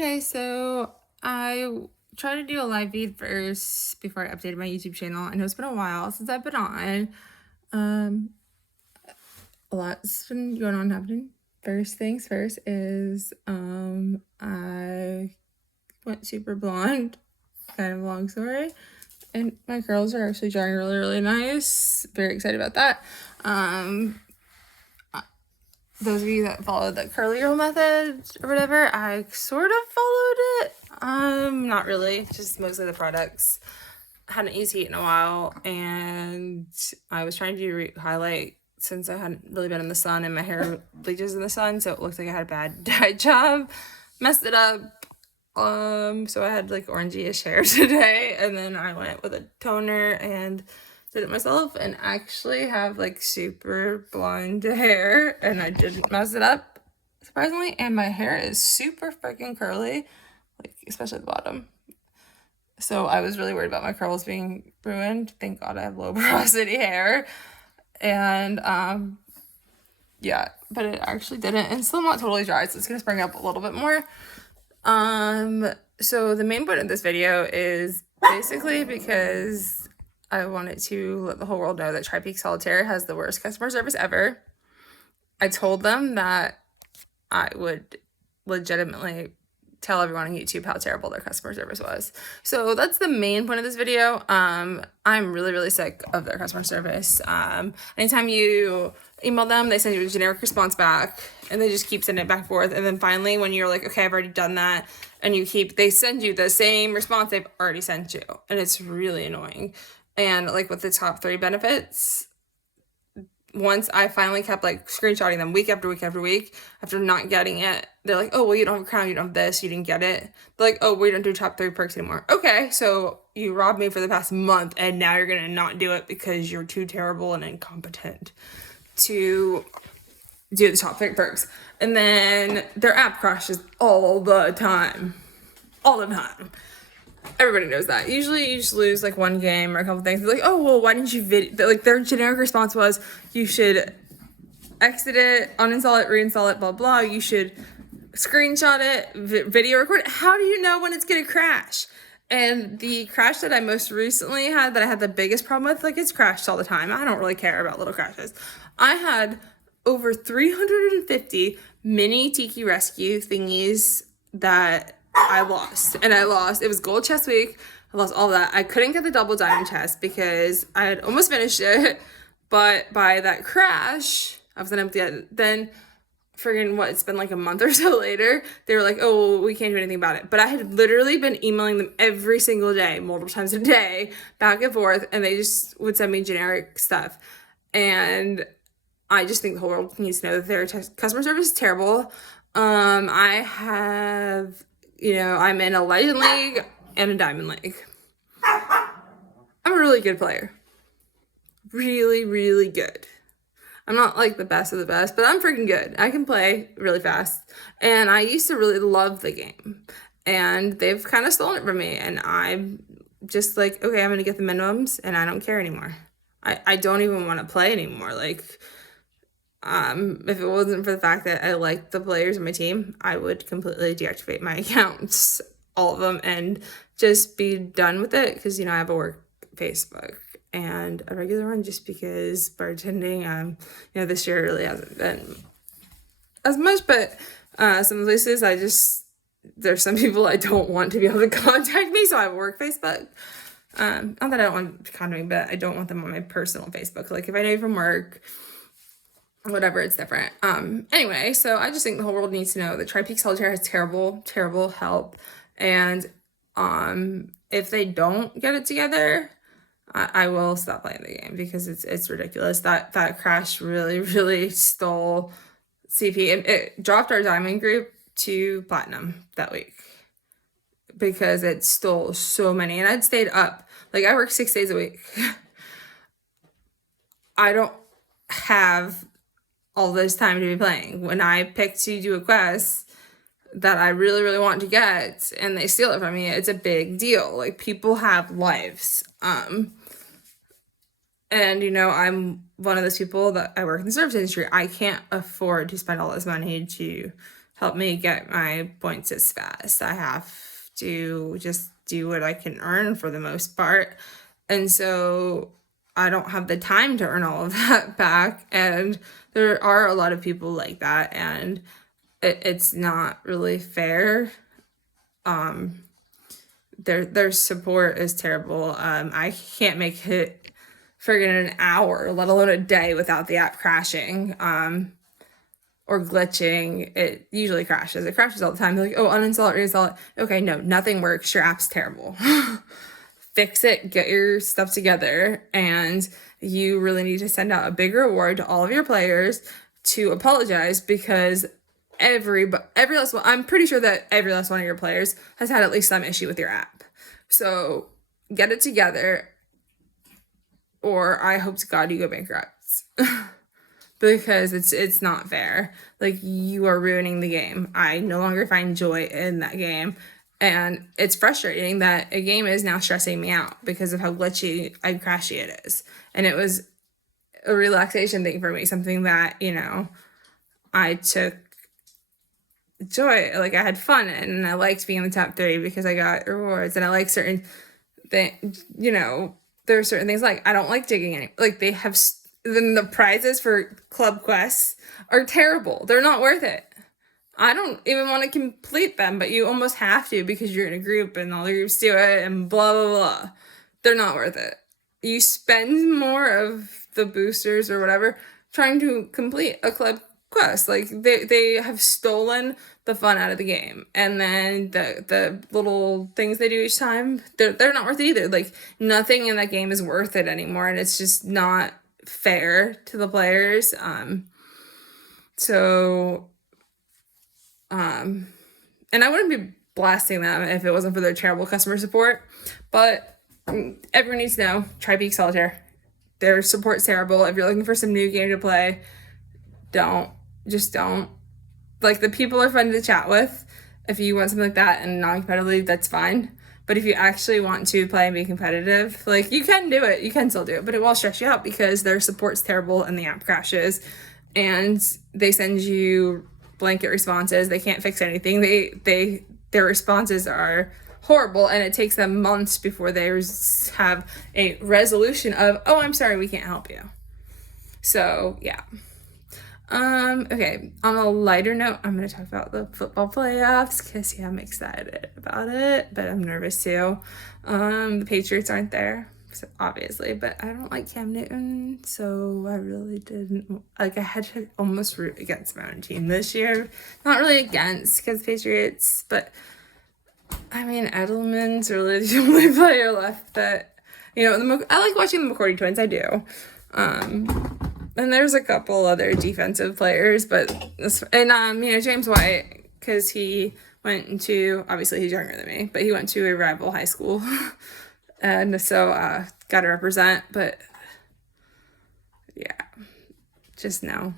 Okay, so I tried to do a live feed first before I updated my YouTube channel. I know it's been a while since I've been on. A lot's been going on happening. First things first is I went super blonde, kind of long story. And my curls are actually drying really, really nice. Very excited about that. Those of you that followed the curly girl method or whatever, I sort of followed it. Not really, just mostly the products. I hadn't used heat in a while, and I was trying to do highlight since I hadn't really been in the sun, and my hair bleaches in the sun, so it looked like I had a bad dye job. Messed it up. So I had like orangey-ish hair today, and then I went with a toner and did it myself and actually have like super blonde hair, and I didn't mess it up, surprisingly, and my hair is super freaking curly, like especially at the bottom. So I was really worried about my curls being ruined. Thank God I have low porosity hair. And yeah, but it actually didn't, and it's still not totally dry, so it's gonna spring up a little bit more. So the main point of this video is basically because I wanted to let the whole world know that Tri-Peak Solitaire has the worst customer service ever. I told them that I would legitimately tell everyone on YouTube how terrible their customer service was. So that's the main point of this video. I'm really, really sick of their customer service. Anytime you email them, they send you a generic response back, and they just keep sending it back and forth. And then finally, when you're like, okay, I've already done that, and they send you the same response they've already sent you. And it's really annoying. And like with the top 3 benefits, once I finally kept like screenshotting them week after week after week after not getting it, they're like, oh, well, you don't have a crown, you don't have this, you didn't get it. They're like, oh, we don't do top 3 perks anymore. Okay, so you robbed me for the past month, and now you're gonna not do it because you're too terrible and incompetent to do the top 3 perks. And then their app crashes all the time. All the time. Everybody knows that. Usually you just lose like one game or a couple things. They're like, oh, well, why didn't you like their generic response was you should exit it, uninstall it, reinstall it, blah, blah. You should screenshot it, video record it. How do you know when it's going to crash? And the crash that I most recently had that I had the biggest problem with, like it's crashed all the time. I don't really care about little crashes. I had over 350 mini Tiki Rescue thingies that I lost. And it was gold chest week. I lost all that. I couldn't get the double diamond chest because I had almost finished it. But by that crash, I was unable to get it. Then friggin' it's been like a month or so later, they were like, oh, we can't do anything about it. But I had literally been emailing them every single day, multiple times a day, back and forth, and they just would send me generic stuff. And I just think the whole world needs to know that their customer service is terrible. I have, I'm in a Legend League and a Diamond League. I'm a really good player. Really, really good. I'm not like the best of the best, but I'm freaking good. I can play really fast. And I used to really love the game. And they've kind of stolen it from me. And I'm just like, okay, I'm going to get the minimums, and I don't care anymore. I don't even want to play anymore. Like, if it wasn't for the fact that I liked the players on my team, I would completely deactivate my accounts, all of them, and just be done with it. Because, I have a work Facebook and a regular one, just because bartending, this year really hasn't been as much, but some places there's some people I don't want to be able to contact me, so I have a work Facebook. Not that I don't want to contact me, but I don't want them on my personal Facebook. Like if I know you from work, whatever, it's different. Anyway, so I just think the whole world needs to know that Tri-Peak Solitaire has terrible, terrible help, and if they don't get it together, I will stop playing the game because it's ridiculous. That crash really, really stole CP. It dropped our diamond group to platinum that week because it stole so many. And I'd stayed up. Like, I work 6 days a week. I don't have all this time to be playing. When I pick to do a quest that I really, really want to get and they steal it from me, it's a big deal. Like, people have lives. And, I'm one of those people that I work in the service industry. I can't afford to spend all this money to help me get my points as fast. I have to just do what I can earn for the most part. And so I don't have the time to earn all of that back. And there are a lot of people like that, and it's not really fair. Their support is terrible. I can't make it friggin' an hour, let alone a day, without the app crashing or glitching. It usually crashes. It crashes all the time. They're like, oh, uninstall it, reinstall it. Okay, no, nothing works. Your app's terrible. Fix it, get your stuff together, and you really need to send out a big reward to all of your players to apologize, because every last one, I'm pretty sure that every last one of your players has had at least some issue with your app. So get it together, or I hope to God you go bankrupt. Because it's not fair. Like, you are ruining the game. I no longer find joy in that game. And it's frustrating that a game is now stressing me out because of how glitchy and crashy it is. And it was a relaxation thing for me, something that, I took joy, like I had fun in, and I liked being in the top 3 because I got rewards, and I like certain things, there are certain things, like I don't like digging any, like they have, then the prizes for club quests are terrible. They're not worth it. I don't even want to complete them, but you almost have to because you're in a group and all the groups do it and blah, blah, blah. They're not worth it. You spend more of the boosters or whatever trying to complete a club quest. Like, they have stolen the fun out of the game. And then the little things they do each time, they're not worth it either. Like, nothing in that game is worth it anymore, and it's just not fair to the players. And I wouldn't be blasting them if it wasn't for their terrible customer support, but everyone needs to know, try Peak Solitaire. Their support's terrible. If you're looking for some new game to play, don't. Like, the people are fun to chat with. If you want something like that and non-competitively, that's fine. But if you actually want to play and be competitive, like, you can do it. You can still do it, but it will stress you out because their support's terrible and the app crashes, and they send you blanket responses. They can't fix anything. Their responses are horrible, and it takes them months before they have a resolution of, oh, I'm sorry, we can't help you. So yeah. Okay, on a lighter note, I'm going to talk about the football playoffs because, yeah, I'm excited about it, but I'm nervous too. The Patriots aren't there, so obviously, but I don't like Cam Newton, so I really didn't, like, I had to almost root against my own team this year. Not really against, because Patriots, but, I mean, Edelman's really the only player left that, I like watching the McCourty twins, I do. And there's a couple other defensive players, but James White, because he went to, obviously he's younger than me, but he went to a rival high school, and so got to represent. But yeah, just no.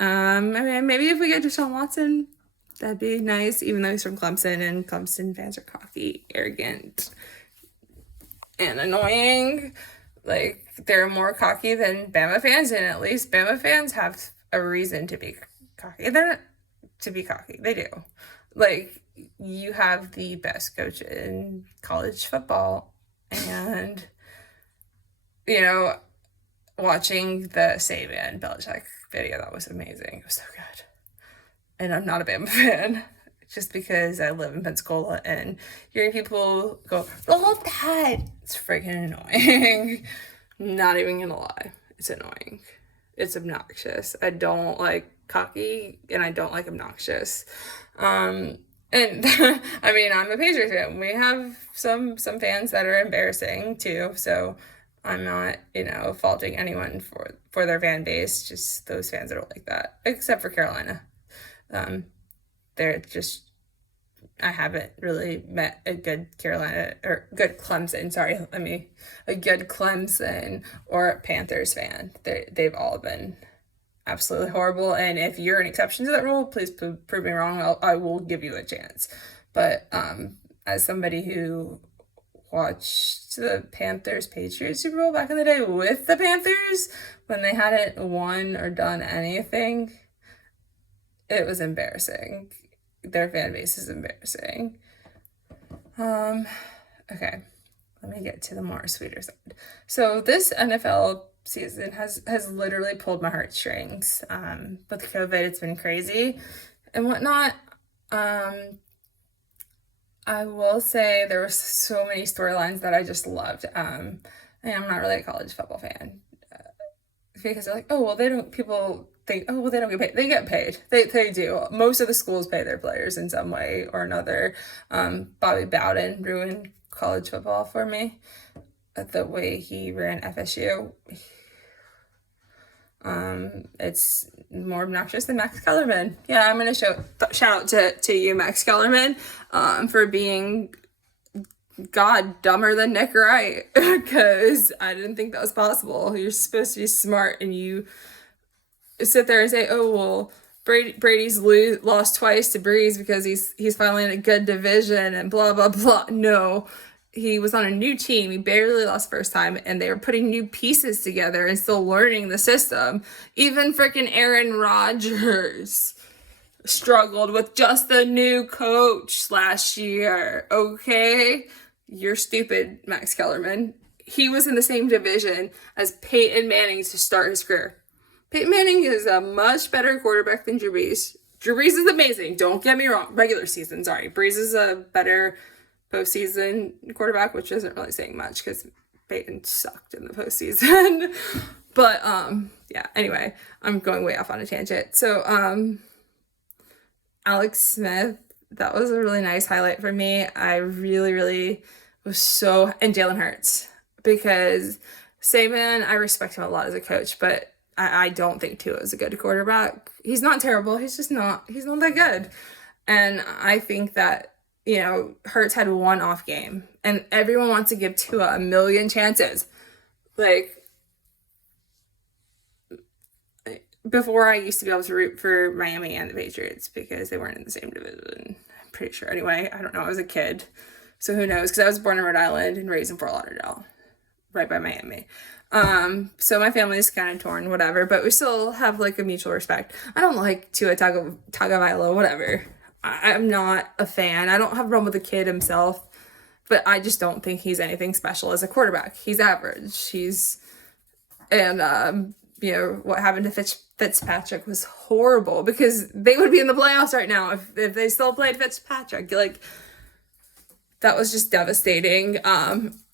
Maybe if we get Deshaun Watson, that'd be nice. Even though he's from Clemson, and Clemson fans are cocky, arrogant, and annoying. Like, they're more cocky than Bama fans, and at least Bama fans have a reason to be cocky. They do. Like, you have the best coach in college football, and, watching the Saban Belichick video, that was amazing. It was so good. And I'm not a Bama fan, just because I live in Pensacola, and hearing people go, roll Tide, it's freaking annoying. Not even gonna lie. It's annoying. It's obnoxious. I don't like cocky, and I don't like obnoxious. And I mean, I'm a Patriots fan. We have some fans that are embarrassing too, so I'm not, faulting anyone for their fan base, just those fans that are like that, except for Carolina. They're just, I haven't really met a good Carolina, or good Clemson, a good Clemson or Panthers fan. They've all been absolutely horrible, and if you're an exception to that rule, please prove me wrong. I will give you a chance. But as somebody who watched the Panthers-Patriots Super Bowl back in the day with the Panthers, when they hadn't won or done anything, it was embarrassing. their fan base is embarrassing. Okay, let me get to the more sweeter side. So this NFL season has literally pulled my heartstrings. With COVID, it's been crazy and whatnot. I will say there were so many storylines that I just loved. And I'm not really a college football fan because they're like, oh, well, they don't, people think, oh, well, they don't get paid. They get paid. They do. Most of the schools pay their players in some way or another. Bobby Bowden ruined college football for me. The way he ran FSU. It's more obnoxious than Max Kellerman. Yeah, I'm gonna shout out to you, Max Kellerman, for being dumber than Nick Wright, because I didn't think that was possible. You're supposed to be smart, and you sit there and say, "Oh well, Brady's lost twice to Breeze because he's finally in a good division," and blah blah blah. No. He was on a new team. He barely lost first time, and they were putting new pieces together and still learning the system. Even freaking Aaron Rodgers struggled with just the new coach last year. Okay? You're stupid, Max Kellerman. He was in the same division as Peyton Manning to start his career. Peyton Manning is a much better quarterback than Drew Brees. Drew Brees is amazing. Don't get me wrong. Regular season, sorry. Brees is a better postseason quarterback, which isn't really saying much because Peyton sucked in the postseason. But yeah, anyway, I'm going way off on a tangent. So Alex Smith, that was a really nice highlight for me. I really was so, and Jalen Hurts, because Saban, I respect him a lot as a coach, but I don't think Tua is a good quarterback. He's not terrible. He's not that good. And I think that, you know, Hurts had one off game, and everyone wants to give Tua a million chances. Like, before, I used to be able to root for Miami and the Patriots because they weren't in the same division. I'm pretty sure. Anyway, I don't know. I was a kid, so who knows? Because I was born in Rhode Island and raised in Fort Lauderdale, right by Miami. So my family's kind of torn, whatever, but we still have like a mutual respect. I don't like Tua Tagovailoa, whatever. I'm not a fan. I don't have a problem with the kid himself, but I just don't think he's anything special as a quarterback. He's average. And you know, what happened to Fitzpatrick was horrible, because they would be in the playoffs right now if they still played Fitzpatrick. Like, that was just devastating.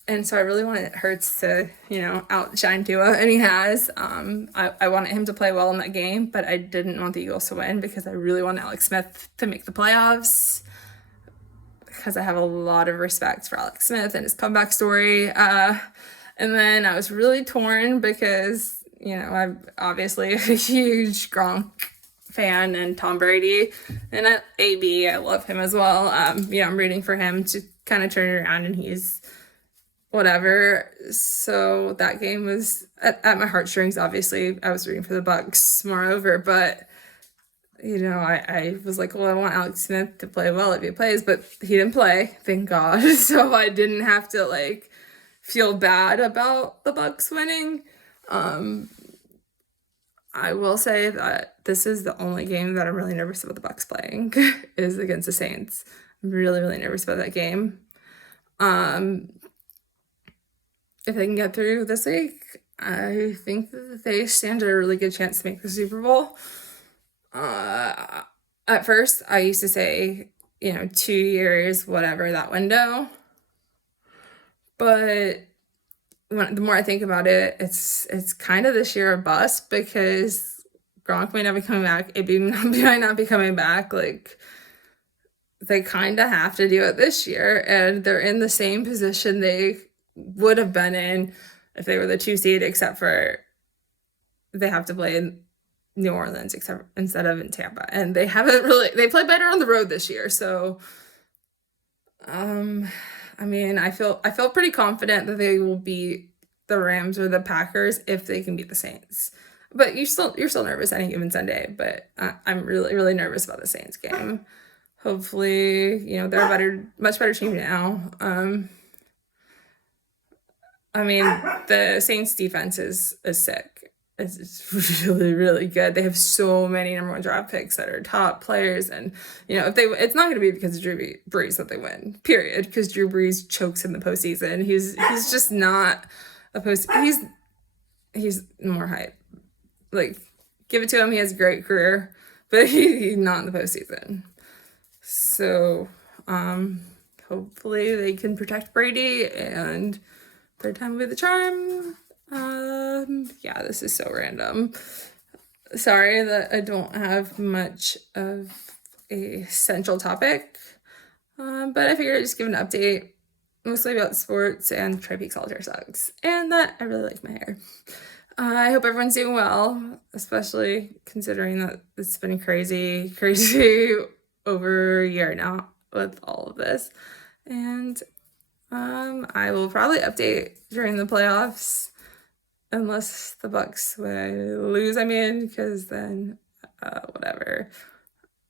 And so I really wanted Hurts to, you know, outshine Tua, and he has. I wanted him to play well in that game, but I didn't want the Eagles to win because I really want Alex Smith to make the playoffs, because I have a lot of respect for Alex Smith and his comeback story. And then I was really torn because, you know, I'm obviously a huge Gronk fan, and Tom Brady, and AB, I love him as well. You know, I'm rooting for him to kind of turn it around, and he's whatever. So that game was at my heartstrings. Obviously, I was rooting for the Bucks moreover, but you know, I was like, well, I want Alex Smith to play well if he plays, but he didn't play, thank God. So I didn't have to like feel bad about the Bucks winning. I will say that this is the only game that I'm really nervous about the Bucks playing is against the Saints. I'm really nervous about that game. If they can get through this week, I think that they stand a really good chance to make the Super Bowl. At first, I used to say, you know, 2 years, whatever, that window. But the more I think about it, it's kind of this year or bust, because Gronk may not be coming back. AB might not be coming back. Like, they kind of have to do it this year, and they're in the same position they would have been in if they were the 2 seed, except for they have to play in New Orleans instead of in Tampa, and they played better on the road this year. So I mean, I feel pretty confident that they will beat the Rams or the Packers if they can beat the Saints. But you're still nervous any given Sunday. But I'm really nervous about the Saints game. Hopefully, you know, they're a much better team now. I mean, the Saints defense is sick. is really, really good. They have so many number one draft picks that are top players, and it's not going to be because of Drew Brees that they win. Period. Because Drew Brees chokes in the postseason. He's just not a post. He's more hype. Like, give it to him. He has a great career, but he's not in the postseason. So, hopefully they can protect Brady, and third time will be the charm. Yeah, this is so random. Sorry that I don't have much of a central topic, but I figured I'd just give an update, mostly about sports and Tri-Peak Solitaire sucks, and that I really like my hair. I hope everyone's doing well, especially considering that it's been crazy over a year now with all of this. And I will probably update during the playoffs, unless the Bucks lose, because then whatever.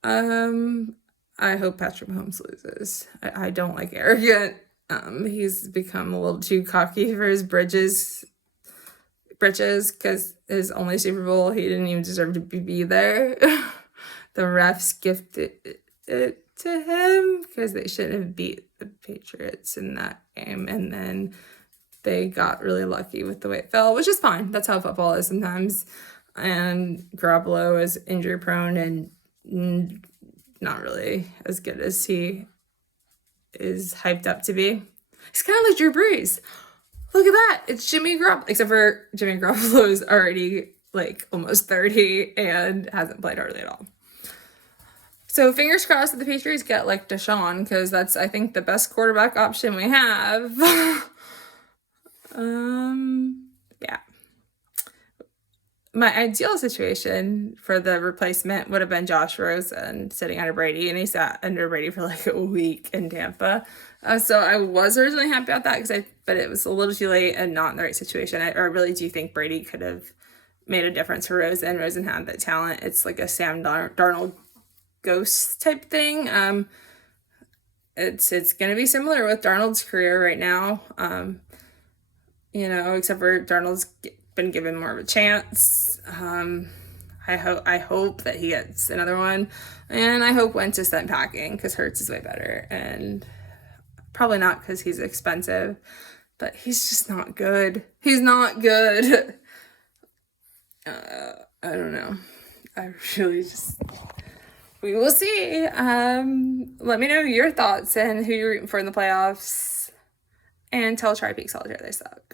I hope Patrick Mahomes loses. I don't like arrogant. He's become a little too cocky for his britches, because his only Super Bowl, he didn't even deserve to be there. The refs gifted it to him because they shouldn't have beat the Patriots in that game, and then they got really lucky with the way it fell, which is fine. That's how football is sometimes. And Garoppolo is injury prone and not really as good as he is hyped up to be. He's kind of like Drew Brees. Look at that. It's Jimmy Garoppolo, except for Jimmy Garoppolo is already like almost 30 and hasn't played hardly at all. So fingers crossed that the Patriots get like Deshaun, because that's, I think, the best quarterback option we have. Yeah. My ideal situation for the replacement would have been Josh Rosen sitting under Brady, and he sat under Brady for like a week in Tampa. So I was originally happy about that, but it was a little too late and not in the right situation. I really do think Brady could have made a difference for Rosen. Rosen had that talent. It's like a Sam Darnold ghost type thing. It's going to be similar with Darnold's career right now. Except for Darnold's been given more of a chance. I hope that he gets another one, and I hope Wentz is sent packing because Hurts is way better, and probably not because he's expensive, but he's just not good. He's not good. I don't know. I really just... We will see. Let me know your thoughts and who you're rooting for in the playoffs. And tell Tri-Peak Solitaire they suck.